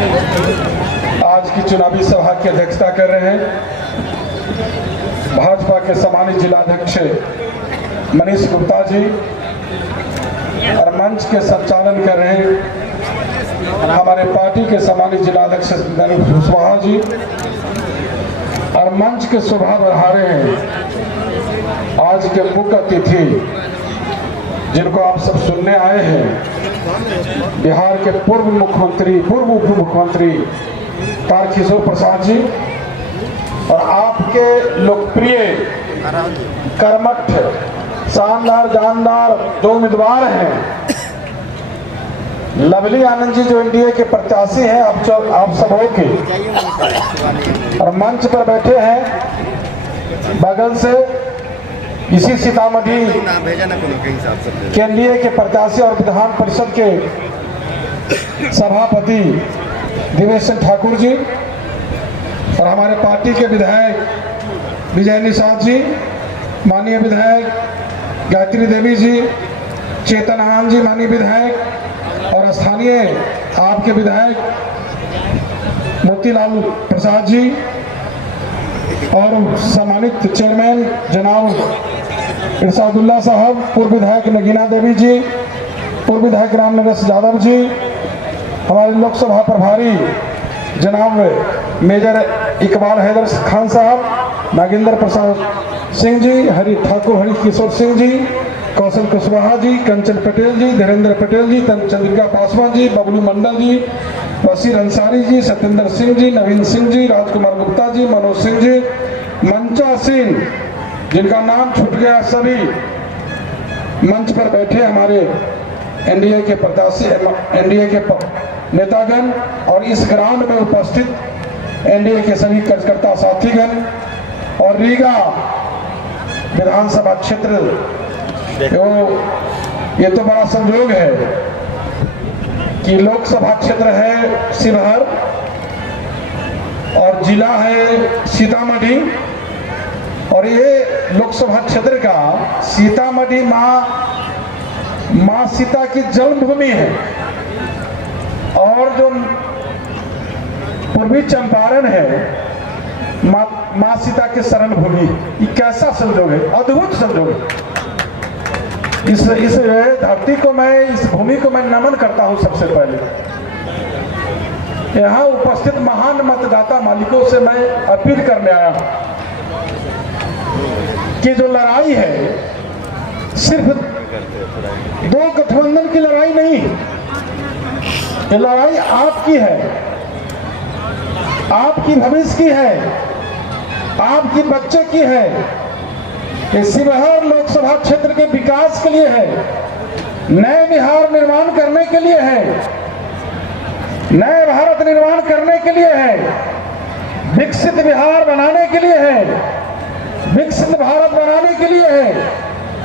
आज की चुनावी सभा की अध्यक्षता कर रहे हैं भाजपा के सम्मानित जिलाध्यक्ष मनीष गुप्ता जी और मंच के संचालन कर रहे हैं हमारे पार्टी के सम्मानित जिलाध्यक्ष कुशवाहा जी और मंच के शोभा बढ़ा रहे हैं आज के मुख्य अतिथि जिनको आप सब सुनने आए हैं, बिहार के पूर्व उप मुख्यमंत्री तारकिशोर प्रसाद जी और आपके लोकप्रिय कर्मठ शानदार जानदार जो उम्मीदवार हैं, लवली आनंद जी जो एनडीए के प्रत्याशी हैं, आप सबों के और मंच पर बैठे हैं बगल से इसी सीतामढ़ी के एनडीए के प्रत्याशी और विधान परिषद के सभापति दिवेश ठाकुर जी और हमारे पार्टी के विधायक विजय निषाद जी, माननीय विधायक गायत्री देवी जी, चेतन आनंद जी माननीय विधायक और स्थानीय आपके विधायक मोतीलाल प्रसाद जी और सम्मानित चेयरमैन जनाब इरशादुल्ला साहब, पूर्व विधायक नगीना देवी जी, पूर्व विधायक रामनरेश यादव जी, हमारे लोकसभा प्रभारी जनाब मेजर इकबाल हैदर खान साहब, नागेंद्र प्रसाद सिंह जी, हरि किशोर सिंह जी, कौशल कुशवाहा जी, कंचन पटेल जी, धीरेन्द्र पटेल जी, चंद्रिका पासवान जी, बबलू मंडल जी, बशीर अंसारी जी, सत्येंद्र सिंह जी, नवीन सिंह जी, राजकुमार गुप्ता जी, मनोज सिंह जी, मंचा सिंह जिनका नाम छूट गया, सभी मंच पर बैठे हमारे एनडीए के प्रत्याशी, एनडीए के नेतागण और इस ग्राउंड में उपस्थित एनडीए के सभी कार्यकर्ता साथीगण और रीगा विधानसभा क्षेत्र, ये तो बड़ा संयोग है कि लोकसभा क्षेत्र है शिवहर और जिला है सीतामढ़ी और ये लोकसभा क्षेत्र का सीतामढ़ी माँ सीता की जन्मभूमि है और जो पूर्वी चंपारण है माँ सीता के शरण भूमि। ये कैसा संयोग है, अद्भुत संयोग है। इस धरती को मैं, इस भूमि को मैं नमन करता हूं। सबसे पहले यहाँ उपस्थित महान मतदाता मालिकों से मैं अपील करने आया कि जो लड़ाई है सिर्फ दो गठबंधन की लड़ाई नहीं, ये लड़ाई आपकी है, आपकी भविष्य की है, आपकी बच्चे की है। ये शिवहर लोकसभा क्षेत्र के विकास के लिए है, नए बिहार निर्माण करने के लिए है, नए भारत निर्माण करने के लिए है, विकसित बिहार बनाने के लिए है, विकसित भारत बनाने के लिए है।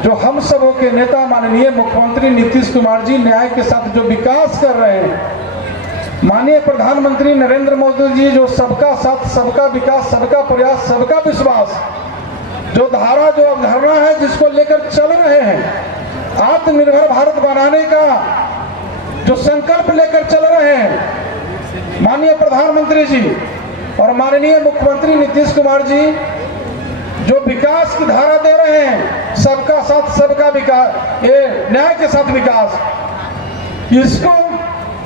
जो हम सबों के नेता माननीय मुख्यमंत्री नीतीश कुमार जी न्याय के साथ जो विकास कर रहे हैं, माननीय प्रधानमंत्री नरेंद्र मोदी जी जो सबका साथ, सबका विकास, सबका प्रयास, सबका विश्वास, जो धारा, जो अवधारणा है जिसको लेकर चल रहे हैं, आत्मनिर्भर भारत बनाने का जो संकल्प लेकर चल रहे हैं माननीय प्रधानमंत्री जी और माननीय मुख्यमंत्री नीतीश कुमार जी, जो विकास की धारा दे रहे हैं, सबका साथ सबका विकास, ये न्याय के साथ विकास, इसको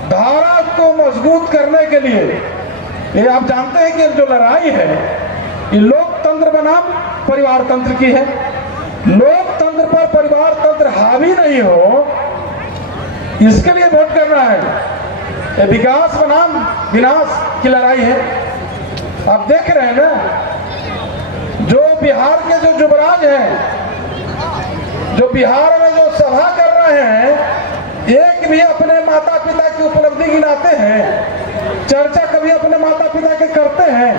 धारा को मजबूत करने के लिए ये आप जानते हैं कि जो लड़ाई है ये लोकतंत्र बनाम परिवार तंत्र की है। लोकतंत्र पर परिवार तंत्र हावी नहीं हो, इसके लिए वोट करना है। ये विकास बनाम विनाश की लड़ाई है। आप देख रहे हैं ना, जो बिहार के जो युवराज हैं, जो बिहार में जो सभा कर रहे हैं, एक भी अपने माता पिता की उपलब्धि गिनाते हैं, चर्चा कभी अपने माता पिता के करते हैं,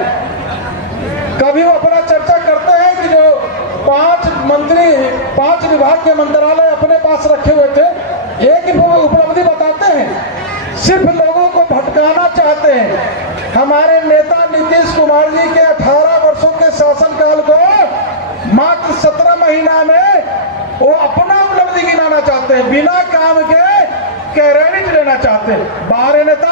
कभी वो अपना चर्चा करते हैं कि जो 5 मंत्री 5 विभाग के मंत्रालय अपने पास रखे हुए थे, एक भी उपलब्धि बताते हैं, सिर्फ लोगों को भटकाना चाहते हैं। हमारे नेता नीतीश कुमार जी के 18 वर्षों के शासनकाल को मात्र 17 महीना में वो अपना उपलब्धि गिनाना चाहते हैं, बिना काम के क्रेडिट लेना चाहते हैं। बाहर नेता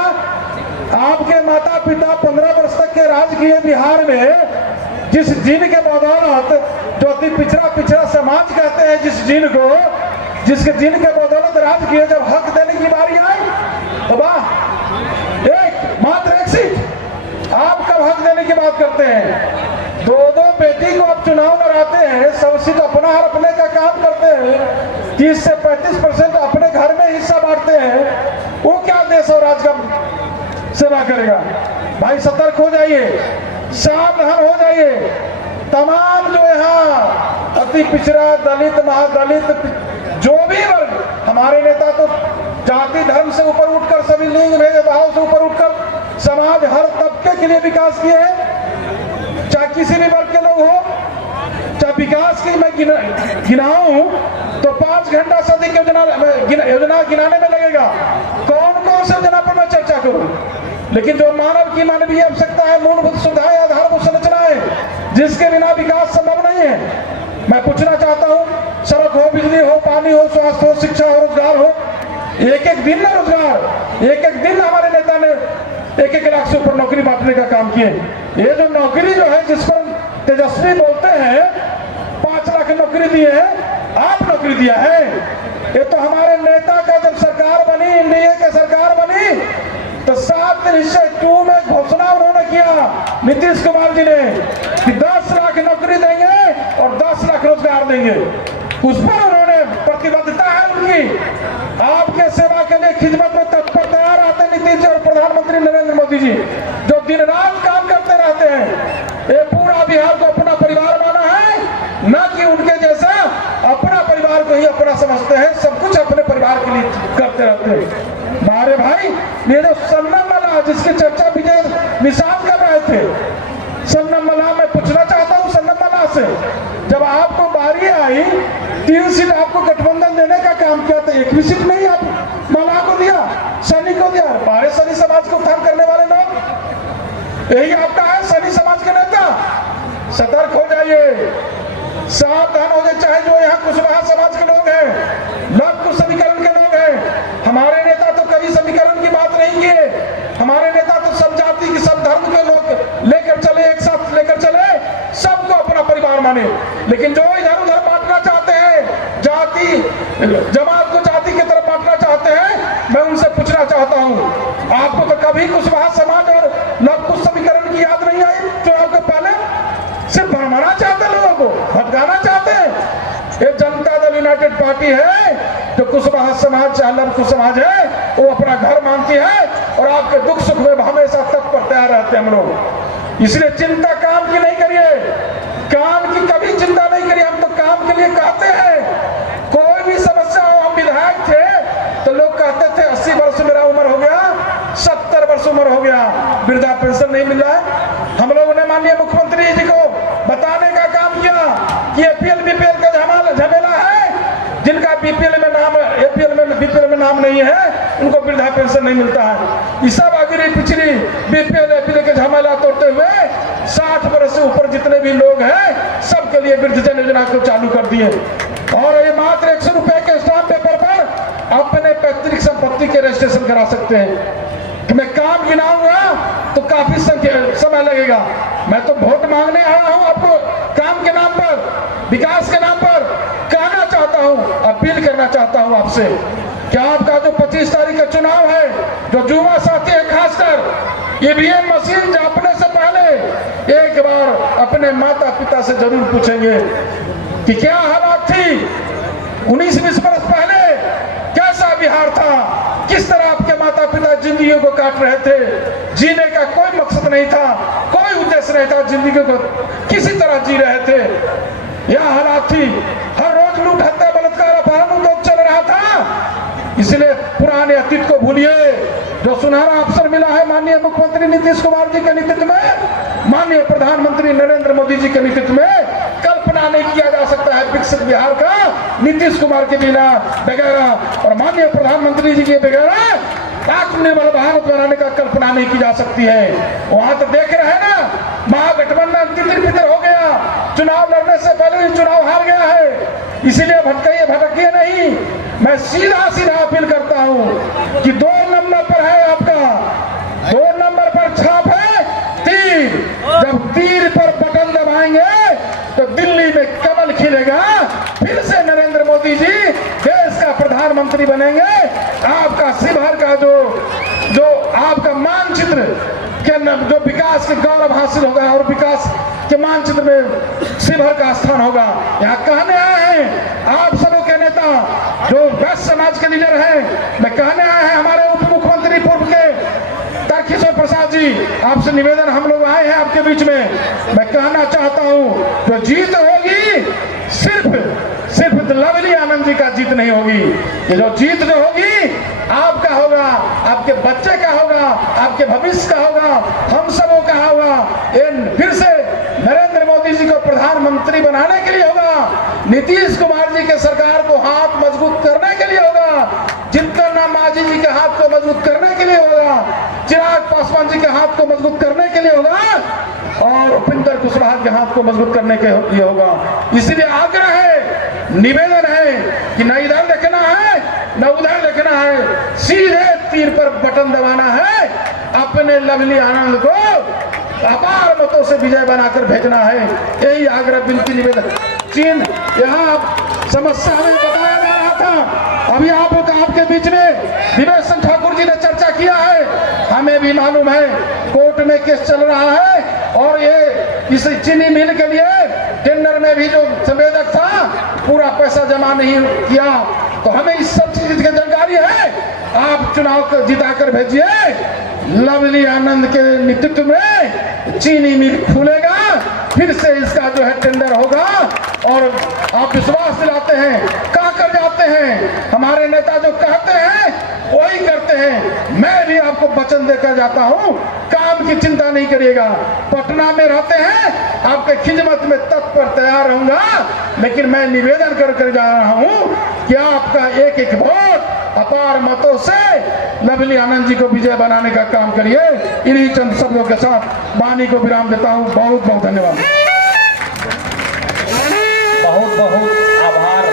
आपके पिता 15 वर्ष तक के राज किए बिहार में, जिस जिन के बदौलत, जो अति पिछड़ा समाज कहते हैं जिस जिन को, जिसके जिन के बदौलत राज किए, जब हक देने की बारी आई तो वाह, मात्र एक सीट, आप कब हक देने की बात करते हैं? दो बेटी को आप चुनाव लड़ाते हैं, सब सीट अपना हड़पने का काम करते हैं, 30 से 35% अपने घर में हिस्सा बांटते हैं, वो क्या देश और राज का सेवा करेगा? भाई सतर्क हो जाइए, सावधान हो जाइए। तमाम जो यहाँ अति पिछड़ा, दलित, महादलित, जो भी वर्ग, हमारे नेता तो जाति धर्म से ऊपर उठकर, सभी लिंग भेदभाव से ऊपर उठकर समाज हर तबके के लिए विकास किए हैं, चाहे किसी भी वर्ग के लोग हो। चाहे विकास की मैं गिनाऊं तो 5 घंटा से अधिक योजना गिनाने में लगेगा। कौन कौन से योजना पर मैं चर्चा करूं, लेकिन जो मानव की मानवीय आवश्यकता है, मूलभूत सुविधाएं, आधारभूत संरचनाएं, जिसके बिना विकास संभव नहीं है। मैं पूछना चाहता हूं, सड़क हो, बिजली हो, पानी हो, स्वास्थ्य हो, शिक्षा हो, रोजगार हो, एक दिन ना रोजगार, एक दिन हमारे नेता ने 1 लाख से ऊपर नौकरी बांटने का काम किए। ये जो नौकरी जो है, जिस पर तेजस्वी बोलते हैं 5 लाख नौकरी दिए हैं, आप नौकरी दिया है। ये तो हमारे नेता का जब सरकार बनी, एनडीए की सरकार बनी, तो 7/2 में घोषणा उन्होंने किया, नीतीश कुमार जी ने, कि 10 लाख नौकरी देंगे और 10 लाख रोजगार देंगे। उस पर उन्होंने प्रतिबद्धता है उनकी। आपके सेवा के लिए खिदमत में तत्पर तैयार आते नीतीश जी और प्रधानमंत्री नरेंद्र मोदी जी, जो दिन रात काम करते रहते हैं। ये पूरा बिहार को अपना परिवार माना है, न कि उनके जैसा अपना परिवार को ही अपना समझते हैं, सब कुछ अपने परिवार के लिए करते रहते हैं। मारे भाई, ये जो सन्नम मला, जिसकी चर्चा विजय निशान कर रहे थे, सन्नम मला, मैं पूछना चाहता हूँ सन्नम मला से, जब आपको बारी आई, 3 सीट आपको गठबंधन देने का काम किया, तो 1 भी सीट नहीं आप मला को दिया, सैनी को दिया। हमारे सैनी समाज को उत्थान करने वाले लोग, यही आपका है सैनी समाज के नेता। सतर्क हो जाइए, सावधान हो जाए। चाहे जो यहाँ कुशवाहा समाज के लोग हैं, लव कुश समीकरण के लोग हैं, हमारे नेता तो कभी समीकरण की बात नहीं किए। हमारे नेता तो सब जाति की, सब धर्म के लोग लेकर चले, एक साथ लेकर चले, सबको अपना परिवार माने। लेकिन जो इधर उधर बांटना चाहते हैं, जाति जमात को जाति की तरफ बांटना चाहते हैं, मैं उनसे पूछना चाहता हूँ, आपको तो कभी कुशवाहा समाज और लव कुश समीकरण की याद नहीं आई? चुनाव के पहले सिर्फ भरमाना चाहते हैं, लोगों को भटकाना चाहते हैं। ये जनता दल यूनाइटेड पार्टी है, जो कुशवाहा समाज, चाहे लव कुश समाज है, वो अपना घर मानती है, और आपके दुख सुख में हमेशा तत्पर तैयार रहते हैं हम लोग। इसलिए चिंता काम की नहीं करिए, काम की कभी चिंता नहीं करिए। हम तो काम के लिए कहते हैं, कोई भी समस्या हो। हम विधायक थे तो लोग कहते थे 80 वर्ष मेरा उम्र हो गया, 70 वर्ष उम्र हो गया, वृद्धा पेंशन नहीं मिल रहा है। हम लोगों ने माननीय मुख्यमंत्री जी को बताने का काम किया कि एपीएल बीपीएल का झमेला है, जिनका बीपीएल में नाम, एपीएल में बीपीएल में नाम नहीं है, उनको वृद्धा पेंशन नहीं मिलता है। ये सब अगली पिछड़ी बीपीएल एपीएल के झमेला तोड़ते हुए 60 वर्ष से ऊपर जितने भी लोग हैं, सबके लिए वृद्धजन योजना को चालू कर दिए। और ये मात्र 100 रुपए के स्टाम्प पेपर पर अपने पैतृक संपत्ति के रजिस्ट्रेशन करा सकते हैं। कि मैं काम गिनाऊंगा तो काफी समय लगेगा। मैं तो वोट मांगने आया हूं, आपको काम के नाम पर, विकास के नाम पर कहना चाहता हूं, अपील करना चाहता हूं आपसे कि आपका जो 25 तारीख का चुनाव है, जो युवा साथी है, खासकर ईवीएम मशीन जापने से पहले एक बार अपने माता पिता से जरूर पूछेंगे कि क्या हालात थी 19-20 वर्ष पहले, कैसा बिहार था, किस तरह आपके माता पिता जिंदगी को काट रहे थे, जीने का कोई मकसद नहीं था, कोई उद्देश्य नहीं था, जिंदगी को किसी तरह जी रहे थे। यह हालात थी, हर रोज लूट, हत्या, बलात्कार, अपहरण, उद्योग चल रहा था। इसलिए पुराने अतीत को भूलिए। जो सुनहरा अवसर मिला है माननीय मुख्यमंत्री नीतीश कुमार जी के नेतृत्व में, माननीय प्रधानमंत्री नरेंद्र मोदी जी के नेतृत्व में, कल्पना नहीं किया जा सकता है विकसित बिहार का नीतीश कुमार के बिना वगैरह, और माननीय प्रधानमंत्री जी के वगैरह आत्मनिर्भर भारत बनाने का कल्पना नहीं की जा सकती है। वहां तो देख रहे हैं ना, महागठबंधन तितर-बितर हो गया, चुनाव लड़ने से पहले ही चुनाव हार गया है। इसीलिए भटकिए नहीं। मैं सीधा सीधा अपील करता हूं कि 2 नंबर पर है आपका, 2 नंबर पर छाप है। जब तीर पर बटन दबाएंगे तो दिल्ली में कमल खिलेगा, फिर से नरेंद्र मोदी जी देश का प्रधानमंत्री बनेंगे। आपका शिवहर का जो आपका मानचित्र के जो विकास के गौरव हासिल होगा और विकास के मानचित्र में शिवहर का स्थान होगा। यहाँ कहने आए हैं आप सबों के नेता जो वैश्य समाज के लीडर हैं, मैं कहने आए हैं हमारे उप मुख्यमंत्री पूर्व के किशोर प्रसाद जी, आपसे निवेदन, हम लोग आए हैं आपके बीच में। मैं कहना चाहता हूं जो जीत होगी सिर्फ लवली आनंद जी का जीत नहीं होगी। ये जो जीत जो होगी आपका होगा, आपके बच्चे का होगा, आपके भविष्य का होगा, हम सबों का होगा। ये फिर से नरेंद्र मोदी जी को प्रधानमंत्री बनाने के लिए होगा, नीतीश कुमार जी के सरकार को हाथ मजबूत करने के लिए होगा, जीतन राम मांझी जी के हाथ को मजबूत करने के लिए होगा, चिराग पासवान जी के हाथ को मजबूत करने के लिए होगा और उपेंद्र कुशवाहा के हाथ को मजबूत करने के लिए होगा। इसलिए आग्रह है, निवेदन है कि न इधर देखना है न उधर देखना है, सीधे तीर पर बटन दबाना है, अपने लवली आनंद को अपार मतों से विजय बनाकर भेजना है। यही आग्रह विनती निवेदन। चीन यहाँ समस्या हमें बताया जा रहा था, अभी आपके बीच में दिवेश सिंह ठाकुर जी ने चर्चा किया है, हमें भी मालूम है कोर्ट में केस चल रहा है और ये इस चीनी मिल के लिए टेंडर में भी जो संवेदक था पूरा पैसा जमा नहीं किया, तो हमें इस सब चीज की जानकारी है। आप चुनाव जिता कर भेजिए, लवली आनंद के नेतृत्व में चीनी मिल खुलेगा, फिर से इसका जो है टेंडर होगा और आप विश्वास दिलाते हैं, कहा कर जाते हैं, हमारे नेता जो कहते हैं वही करते हैं। मैं भी आपको वचन देकर जाता हूं, काम की चिंता नहीं करिएगा। पटना में रहते हैं, आपके खिदमत में तत्पर तैयार रहूंगा, लेकिन मैं निवेदन कर जा रहा हूं कि आपका एक एक वोट अपार मतों से लवली आनंद जी को विजय बनाने का काम करिए। इन्हीं चंद शब्दों के साथ वाणी को विराम देता हूं। बहुत बहुत धन्यवाद। बहुत बहुत आभार।